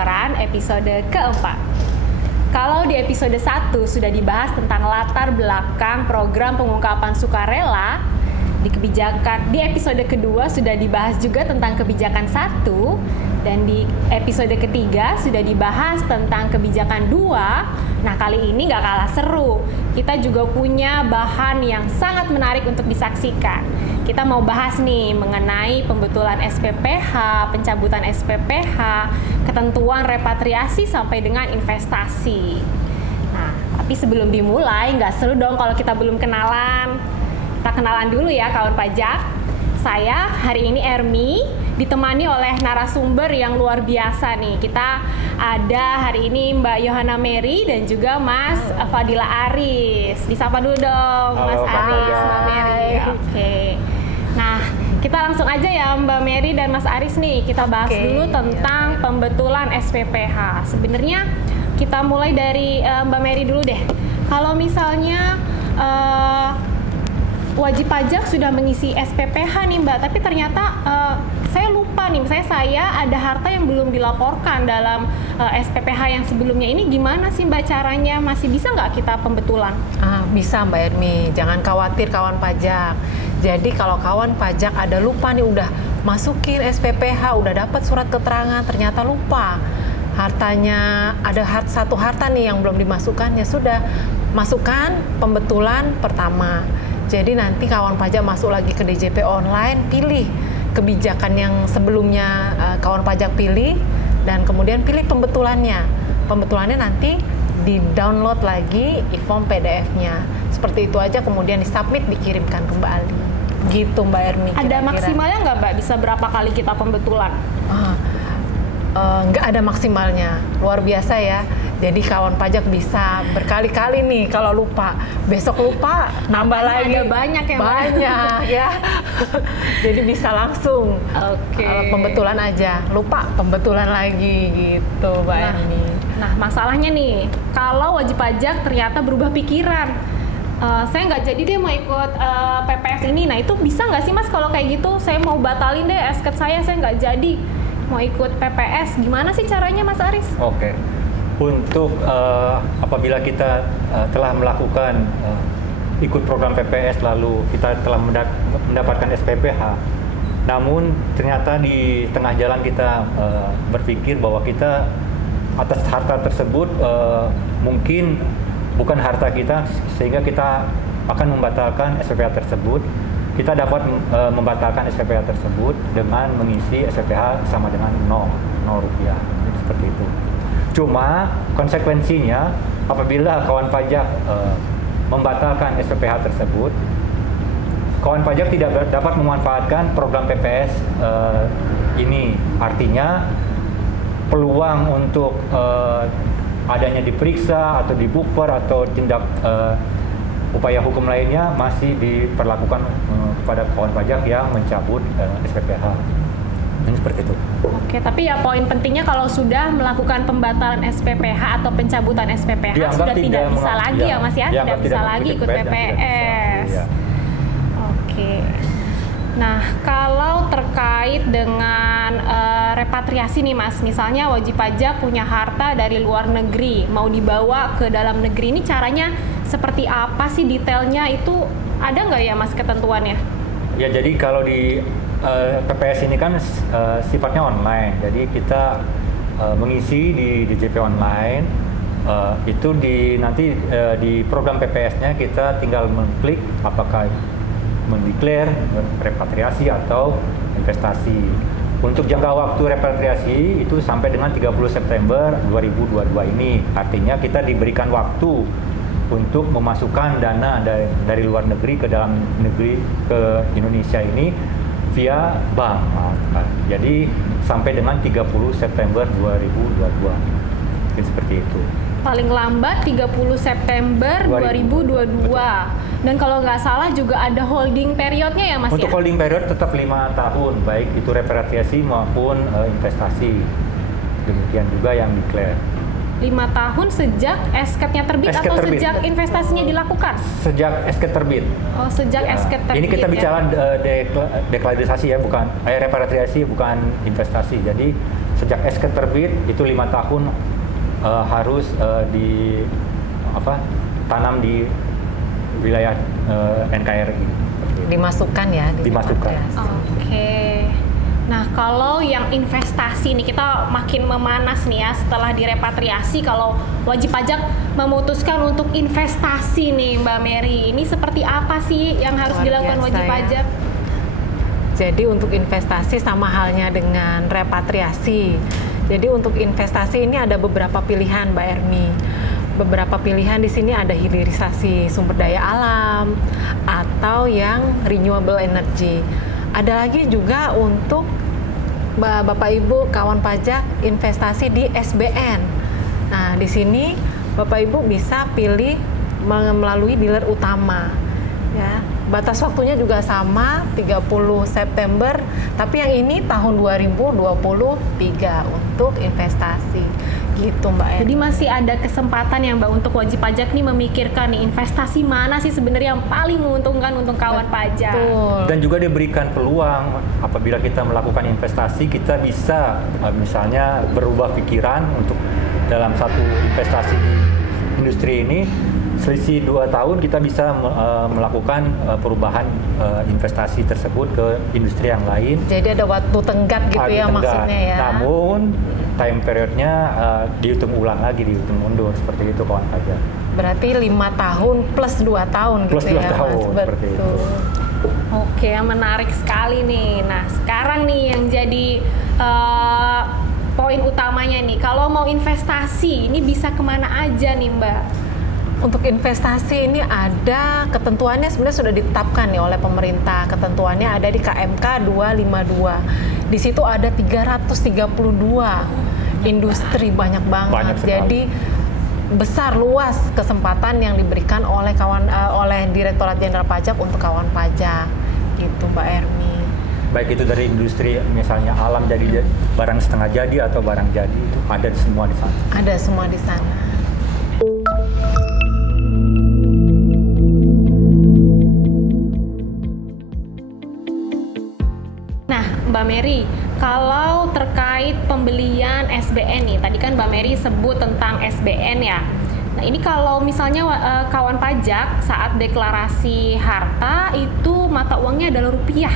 Setoran episode keempat. Kalau di episode 1 sudah dibahas tentang latar belakang program pengungkapan sukarela, di episode kedua sudah dibahas juga tentang kebijakan 1, dan di episode ketiga sudah dibahas tentang kebijakan 2. Nah, kali ini nggak kalah seru. Kita juga punya bahan yang sangat menarik untuk disaksikan. Kita mau bahas nih mengenai pembetulan SPPH, pencabutan SPPH, ketentuan repatriasi sampai dengan investasi. Nah, tapi sebelum dimulai, nggak seru dong kalau kita belum kenalan. Kita kenalan dulu ya kawan pajak. Saya hari ini Ermi, ditemani oleh narasumber yang luar biasa nih. Kita ada hari ini Mbak Yohana Mary dan juga Mas Fadila Aris. Disapa dulu dong. Halo, Mas Aris, Mbak Mary. Oke. Nah, kita langsung aja ya Mbak Mary dan Mas Aris nih. Kita bahas dulu tentang pembetulan SPPH. Sebenarnya kita mulai dari Mbak Mary dulu deh. Kalau misalnya wajib pajak sudah mengisi SPPH nih Mbak, tapi ternyata saya lupa nih, misalnya saya ada harta yang belum dilaporkan dalam SPPH yang sebelumnya. Ini gimana sih Mbak caranya? Masih bisa nggak kita pembetulan? Bisa Mbak Ermi, jangan khawatir kawan pajak. Jadi kalau kawan pajak ada lupa nih, udah masukin SPPH, udah dapat surat keterangan, ternyata lupa hartanya, ada satu harta nih yang belum dimasukkan, ya sudah, masukkan pembetulan pertama. Jadi nanti kawan pajak masuk lagi ke DJP online, pilih kebijakan yang sebelumnya kawan pajak pilih, dan kemudian pilih pembetulannya. Pembetulannya nanti di-download lagi e-form PDF-nya. Seperti itu aja, kemudian di-submit, dikirimkan kembali. Gitu Mbak Ermi. Ada maksimalnya nggak Mbak? Bisa berapa kali kita pembetulan? Nggak ada maksimalnya, luar biasa ya. Jadi kawan pajak bisa berkali-kali nih kalau lupa, besok lupa nambah lagi. Ada banyak ya Mbak? Banyak ya. Jadi bisa langsung pembetulan aja, lupa pembetulan lagi gitu Mbak Ermi. Nah, masalahnya nih, kalau wajib pajak ternyata berubah pikiran, saya nggak jadi deh mau ikut PPS ini. Nah, itu bisa nggak sih Mas kalau kayak gitu? Saya mau batalin deh SKET saya nggak jadi mau ikut PPS. Gimana sih caranya Mas Aris? Oke. Untuk apabila kita telah melakukan ikut program PPS lalu kita telah mendapatkan SPPH, namun ternyata di tengah jalan kita berpikir bahwa kita atas harta tersebut mungkin bukan harta kita, sehingga kita akan membatalkan SPPH tersebut. Kita dapat membatalkan SPPH tersebut dengan mengisi SPPH sama dengan 0 rupiah. Seperti itu. Cuma konsekuensinya apabila kawan pajak membatalkan SPPH tersebut, kawan pajak tidak dapat memanfaatkan program PPS ini. Artinya peluang untuk adanya diperiksa atau dibukper atau tindak upaya hukum lainnya masih diperlakukan kepada kawan pajak yang mencabut SPPH. Ini seperti itu. Oke, tapi ya poin pentingnya kalau sudah melakukan pembatalan SPPH atau pencabutan SPPH sudah tidak bisa lagi ya Mas ya, tidak bisa lagi ikut PPS. Oke. Nah, kalau terkait dengan repatriasi nih Mas, misalnya wajib pajak punya harta dari luar negeri, mau dibawa ke dalam negeri, ini caranya seperti apa sih, detailnya itu ada nggak ya Mas ketentuannya? Ya, jadi kalau di PPS ini kan sifatnya online, jadi kita mengisi di DJP online, itu nanti di program PPS-nya kita tinggal mengklik apakah mendeklar repatriasi atau investasi. Untuk jangka waktu repatriasi itu sampai dengan 30 September 2022 ini, artinya kita diberikan waktu untuk memasukkan dana dari luar negeri ke dalam negeri, ke Indonesia ini via bank. Jadi sampai dengan 30 September 2022. Jadi seperti itu. Paling lambat 30 September 2022. Dan kalau nggak salah juga ada holding periodnya ya Mas? Untuk holding period tetap 5 tahun, baik itu repatriasi maupun investasi. Demikian juga yang declare. 5 tahun sejak SKET-nya terbit atau sejak investasinya dilakukan? Sejak SKET terbit. Oh, sejak SKET terbit. Ini kita bicara deklarisasi ya, bukan repatriasi, bukan investasi. Jadi sejak SK terbit itu 5 tahun harus tanam di wilayah NKRI. Dimasukkan ya? Dimasukkan. Oke. Nah, kalau yang investasi nih, kita makin memanas nih ya setelah direpatriasi. Kalau wajib pajak memutuskan untuk investasi nih, Mbak Mary, ini seperti apa sih yang harus Luar dilakukan biasa wajib ya. pajak? Jadi untuk investasi sama halnya dengan repatriasi. Jadi untuk investasi ini ada beberapa pilihan, Mbak Ermi. Beberapa pilihan di sini ada hilirisasi sumber daya alam atau yang renewable energy. Ada lagi juga untuk Bapak Ibu kawan pajak investasi di SBN. Nah, di sini Bapak Ibu bisa pilih melalui dealer utama. Ya, batas waktunya juga sama 30 September, tapi yang ini tahun 2023 untuk investasi. Gitu, Mbak Eri. Jadi masih ada kesempatan ya Mbak untuk wajib pajak nih memikirkan nih investasi mana sih sebenarnya yang paling menguntungkan untuk kawan pajak. Betul. Dan juga diberikan peluang apabila kita melakukan investasi, kita bisa misalnya berubah pikiran untuk dalam satu investasi di industri ini, selisih 2 tahun kita bisa melakukan perubahan investasi tersebut ke industri yang lain. Jadi ada waktu tenggat gitu ya maksudnya ya. Namun time periodnya dihitung ulang lagi, dihitung mundur, seperti itu kawan pajak. Berarti 5 tahun plus 2 tahun Plus gitu 2 ya, tahun, Mas. seperti itu. Oke, menarik sekali nih. Nah, sekarang nih yang jadi poin utamanya nih, kalau mau investasi ini bisa kemana aja nih Mbak? Untuk investasi ini ada ketentuannya sebenarnya sudah ditetapkan nih oleh pemerintah. Ketentuannya ada di KMK 252. Di situ ada 332 industri, banyak banget. Banyak sekali. Jadi besar luas kesempatan yang diberikan oleh oleh Direktorat Jenderal Pajak untuk kawan pajak. Gitu Mbak Ermi. Baik itu dari industri misalnya alam jadi barang setengah jadi atau barang jadi, itu ada semua di sana. Ada semua di sana. Nah, Mbak Mary, kalau terkait pembelian SBN nih, tadi kan Mbak Mary sebut tentang SBN ya. Nah, ini kalau misalnya kawan pajak saat deklarasi harta itu mata uangnya adalah rupiah.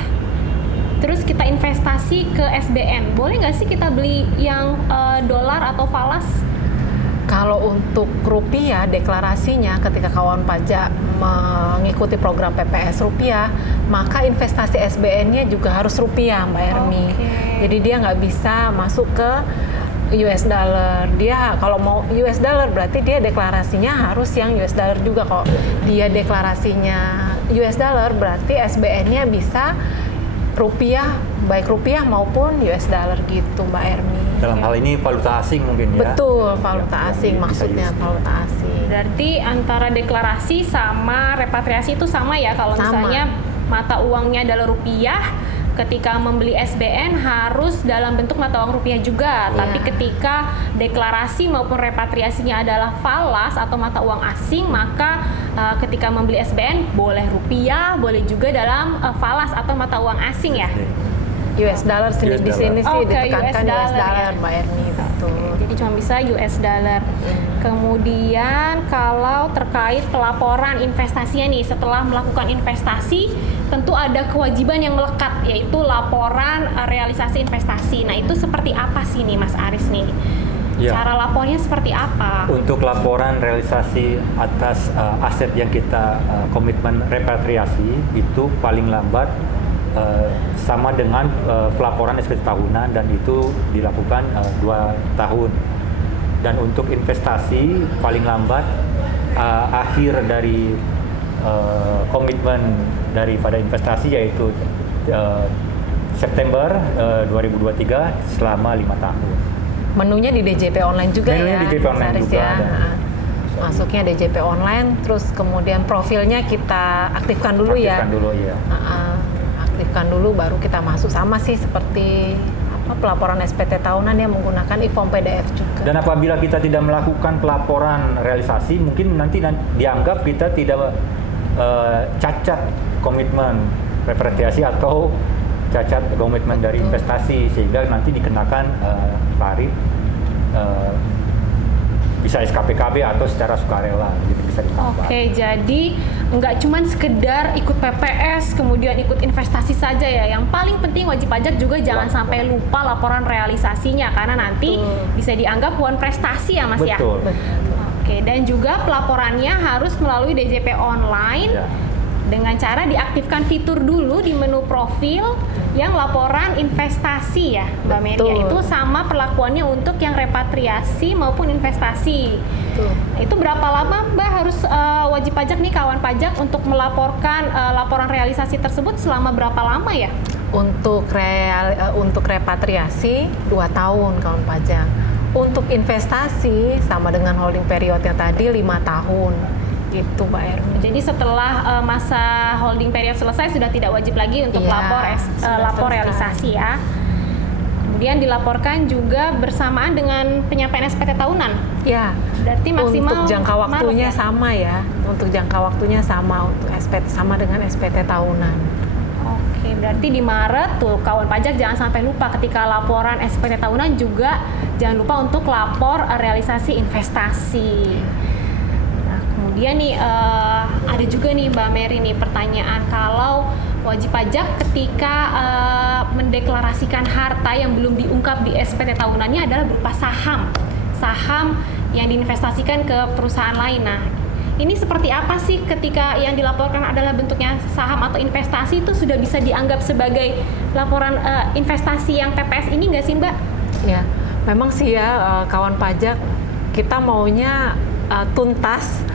Terus kita investasi ke SBN, boleh nggak sih kita beli yang dolar atau falas? Kalau untuk rupiah, deklarasinya ketika kawan pajak mengikuti program PPS rupiah, maka investasi SBN-nya juga harus rupiah, Mbak Ermi. Jadi dia nggak bisa masuk ke US dollar. Dia kalau mau US dollar berarti dia deklarasinya harus yang US dollar juga. Kalau dia deklarasinya US dollar berarti SBN-nya bisa rupiah, baik rupiah maupun US dollar gitu, Mbak Ermi. Dalam hal ini valuta asing mungkin ya. Betul, valuta Yang asing bisa maksudnya USD. valuta asing. Berarti antara deklarasi sama repatriasi itu sama ya, kalau Sama. misalnya mata uangnya adalah rupiah, ketika membeli SBN harus dalam bentuk mata uang rupiah juga. Iya. Tapi ketika deklarasi maupun repatriasinya adalah falas atau mata uang asing, maka ketika membeli SBN boleh rupiah, boleh juga dalam falas atau mata uang asing ya. US dollar sini US di sini dollar. sih Oke, ditekankan US US dollar dollar, ya. Mbak Erni, betul. Jadi cuma bisa US dollar. Kemudian kalau terkait pelaporan investasinya nih, setelah melakukan investasi tentu ada kewajiban yang melekat, yaitu laporan realisasi investasi. Nah, itu seperti apa sih nih Mas Aris nih? Ya. Cara lapornya seperti apa? Untuk laporan realisasi atas aset yang kita komitmen repatriasi itu paling lambat sama dengan pelaporan SPT tahunan, dan itu dilakukan 2 tahun. Dan untuk investasi paling lambat akhir dari komitmen daripada investasi yaitu September 2023 selama 5 tahun. Menunya di DJP online juga Menunya ya, di DJP Mas online Aris juga ya. ada. Masuknya DJP online, terus kemudian profilnya kita aktifkan dulu ya. Aktifkan dulu ya. Aktifkan dulu baru kita masuk, sama sih seperti pelaporan SPT tahunan yang menggunakan e-form PDF juga. Dan apabila kita tidak melakukan pelaporan realisasi, mungkin nanti dianggap kita tidak cacat komitmen repatriasi atau cacat komitmen dari investasi, sehingga nanti dikenakan tarif bisa SKPKB atau secara sukarela, jadi bisa ditambah. Oke, jadi nggak cuma sekedar ikut PPS kemudian ikut investasi saja ya. Yang paling penting wajib pajak juga jangan sampai lupa laporan realisasinya, karena nanti bisa dianggap bukan prestasi ya Mas ya. Betul. Oke, dan juga pelaporannya harus melalui DJP online. Ya. Dengan cara diaktifkan fitur dulu di menu profil yang laporan investasi ya Mbak Mary. Betul. Itu sama perlakuannya untuk yang repatriasi maupun investasi. Betul. Itu berapa lama Mbak harus wajib pajak nih kawan pajak untuk melaporkan laporan realisasi tersebut, selama berapa lama ya? Untuk repatriasi 2 tahun kawan pajak. Untuk investasi sama dengan holding periodnya tadi 5 tahun. Gitu Mbak Ermi. Jadi setelah masa holding period selesai sudah tidak wajib lagi untuk Iya, lapor selesai. realisasi ya. Kemudian dilaporkan juga bersamaan dengan penyampaian SPT tahunan. Ya. Berarti maksimal untuk jangka waktunya Maret ya? sama ya. Untuk jangka waktunya sama, untuk SPT sama dengan SPT tahunan. Oke, berarti di Maret tuh kawan pajak jangan sampai lupa ketika laporan SPT tahunan juga jangan lupa untuk lapor realisasi investasi. Kemudian nih ada juga nih Mbak Mary nih pertanyaan, kalau wajib pajak ketika mendeklarasikan harta yang belum diungkap di SPT tahunannya adalah berupa saham yang diinvestasikan ke perusahaan lain. Nah, ini seperti apa sih ketika yang dilaporkan adalah bentuknya saham atau investasi, itu sudah bisa dianggap sebagai laporan investasi yang PPS ini nggak sih Mbak? Ya, memang sih ya kawan pajak kita maunya tuntas,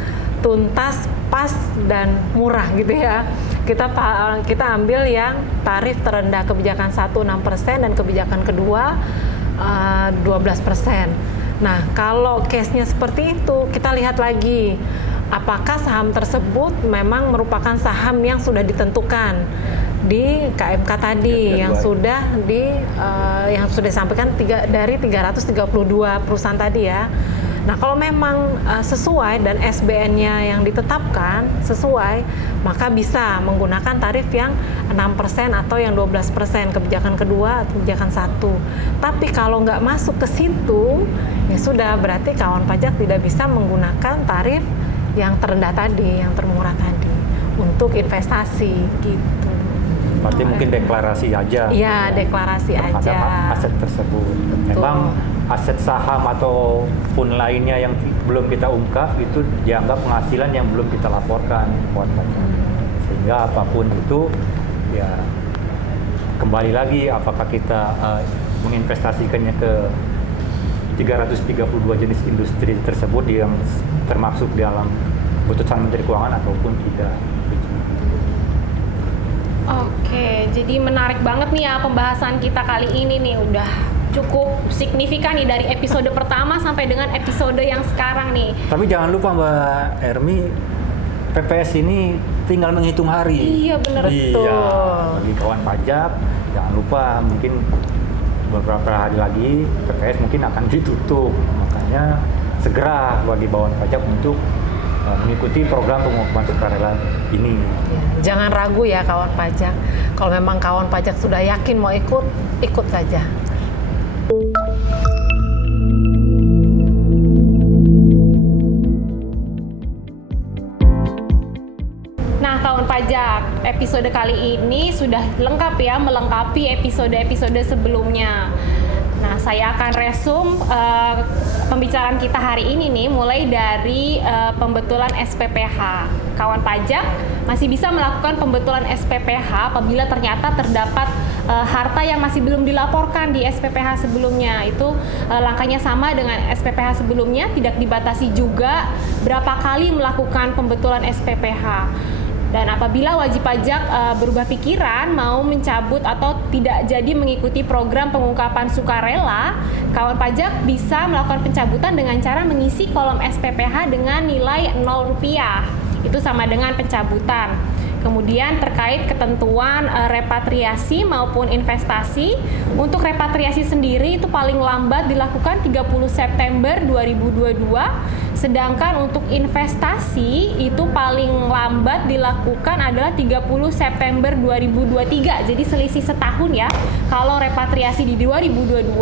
pas dan murah gitu ya. Kita ambil yang tarif terendah kebijakan 1 6% dan kebijakan kedua 12%. Nah, kalau case-nya seperti itu, kita lihat lagi apakah saham tersebut memang merupakan saham yang sudah ditentukan di KMK tadi, yang sudah disampaikan dari 332 perusahaan tadi ya. Nah, kalau memang sesuai dan SBN-nya yang ditetapkan sesuai, maka bisa menggunakan tarif yang 6% atau yang 12%, kebijakan kedua atau kebijakan 1. Tapi kalau nggak masuk ke situ, ya sudah, berarti kawan pajak tidak bisa menggunakan tarif yang terendah tadi, yang termurah tadi untuk investasi gitu. Berarti mungkin deklarasi aja. Iya, deklarasi aja. Aset tersebut. Betul. Memang aset saham ataupun lainnya yang belum kita ungkap itu dianggap penghasilan yang belum kita laporkan kawan pajak. Sehingga apapun itu ya kembali lagi apakah kita menginvestasikannya ke 332 jenis industri tersebut yang termasuk dalam putusan Menteri Keuangan ataupun tidak. Oke, jadi menarik banget nih ya pembahasan kita kali ini nih, udah cukup signifikan nih dari episode pertama sampai dengan episode yang sekarang nih. Tapi jangan lupa Mbak Ermi, PPS ini tinggal menghitung hari. Iya bener. Iya, bagi kawan pajak jangan lupa, mungkin beberapa hari lagi PPS mungkin akan ditutup, makanya segera bagi bawahan pajak untuk mengikuti program pengukuhan sukarela ini. Ya, jangan ragu ya kawan pajak. Kalau memang kawan pajak sudah yakin mau ikut saja. Nah, kawan pajak, episode kali ini sudah lengkap ya, melengkapi episode-episode sebelumnya. Nah, saya akan resum pembicaraan kita hari ini nih, mulai dari pembetulan SPPH. Kawan pajak masih bisa melakukan pembetulan SPPH apabila ternyata terdapat harta yang masih belum dilaporkan di SPPH sebelumnya. Itu langkahnya sama dengan SPPH sebelumnya, tidak dibatasi juga berapa kali melakukan pembetulan SPPH. Dan apabila wajib pajak berubah pikiran mau mencabut atau tidak jadi mengikuti program pengungkapan sukarela, kawan pajak bisa melakukan pencabutan dengan cara mengisi kolom SPPH dengan nilai Rp0. Itu sama dengan pencabutan. Kemudian terkait ketentuan repatriasi maupun investasi, untuk repatriasi sendiri itu paling lambat dilakukan 30 September 2022 Sedangkan untuk investasi itu paling lambat dilakukan adalah 30 September 2023. Jadi selisih setahun ya. Kalau repatriasi di 2022,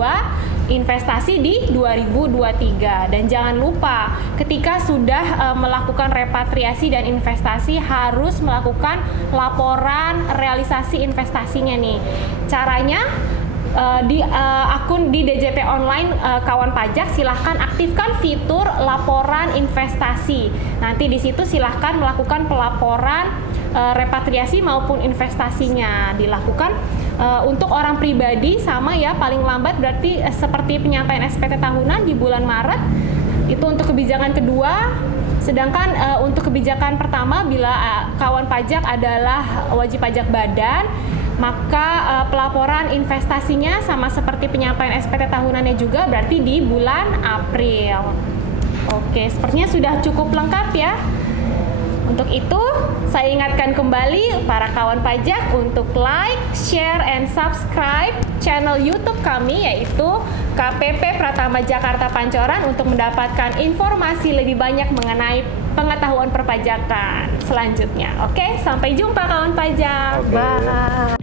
investasi di 2023. Dan jangan lupa ketika sudah melakukan repatriasi dan investasi harus melakukan laporan realisasi investasinya nih. Caranya di akun di DJP Online kawan pajak silahkan aktifkan fitur laporan investasi. Nanti di situ silahkan melakukan pelaporan repatriasi maupun investasinya dilakukan. Untuk orang pribadi sama ya, paling lambat berarti seperti penyampaian SPT tahunan di bulan Maret itu untuk kebijakan kedua. Sedangkan untuk kebijakan pertama, bila kawan pajak adalah wajib pajak badan, maka pelaporan investasinya sama seperti penyampaian SPT tahunannya juga berarti di bulan April. Oke, sepertinya sudah cukup lengkap ya. Untuk itu, saya ingatkan kembali para kawan pajak untuk like, share, and subscribe channel YouTube kami yaitu KPP Pratama Jakarta Pancoran untuk mendapatkan informasi lebih banyak mengenai pengetahuan perpajakan selanjutnya. Oke, sampai jumpa kawan pajak. Oke. Bye.